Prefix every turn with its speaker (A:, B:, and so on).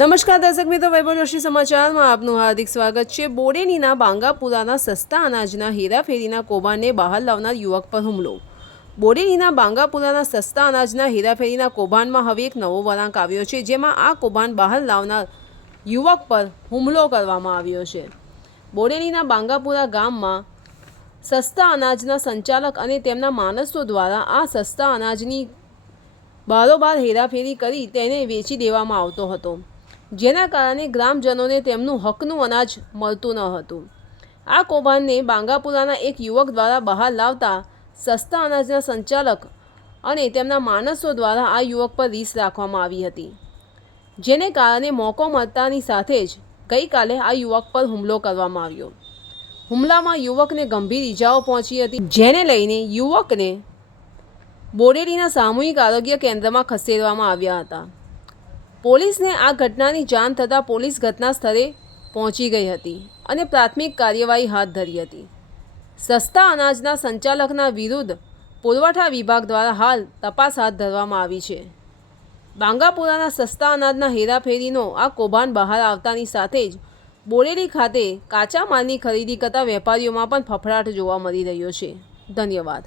A: નમસ્કાર દર્શક મિત્રો, વૈભવ જોશી સમાચારમાં આપનું હાર્દિક સ્વાગત છે. બોડેલીના બાંગાપુરાના સસ્તા અનાજના હેરાફેરીના કૌભાંડને બહાર લાવનાર યુવક પર હુમલો. બોડેલીના બાંગાપુરાના સસ્તા અનાજના હેરાફેરીના કૌભાંડમાં હવે એક નવો વળાંક આવ્યો છે, જેમાં આ કૌભાંડ બહાર લાવનાર યુવક પર હુમલો કરવામાં આવ્યો છે. બોડેલીના બાંગાપુરા ગામમાં સસ્તા અનાજના સંચાલક અને તેમના માણસો દ્વારા આ સસ્તા અનાજની બારોબાર હેરાફેરી કરી તેને વેચી દેવામાં આવતો હતો. જેના કારણે ગ્રામજનોને તેમનું હકનું અનાજ મળતું ન હતું. આ કૌભાંડને બાંગાપુરાના એક યુવક દ્વારા બહાર લાવતા સસ્તા અનાજના સંચાલક અને તેમના માણસો દ્વારા આ યુવક પર રીસ રાખવામાં આવી હતી. જેને કારણે મોકો મળતાની સાથે જ ગઈકાલે આ યુવક પર હુમલો કરવામાં આવ્યો. હુમલામાં યુવકને ગંભીર ઈજાઓ પહોંચી હતી, જેને લઈને યુવકને બોડેલીના સામૂહિક આરોગ્ય કેન્દ્રમાં ખસેડવામાં આવ્યા હતા. પોલીસને આ ઘટનાની જાણ થતાં પોલીસ ઘટના સ્થળે પહોંચી ગઈ હતી અને પ્રાથમિક કાર્યવાહી હાથ ધરી હતી. સસ્તા અનાજના સંચાલકના વિરુદ્ધ પુરવઠા વિભાગ દ્વારા હાલ તપાસ હાથ ધરવામાં આવી છે. બાંગાપુરાના સસ્તા અનાજના હેરાફેરીનો આ કૌભાંડ બહાર આવતાની સાથે જ બોરેલી ખાતે કાચા માલની ખરીદી કરતા વેપારીઓમાં પણ ફફડાટ જોવા મળી રહ્યો છે. ધન્યવાદ.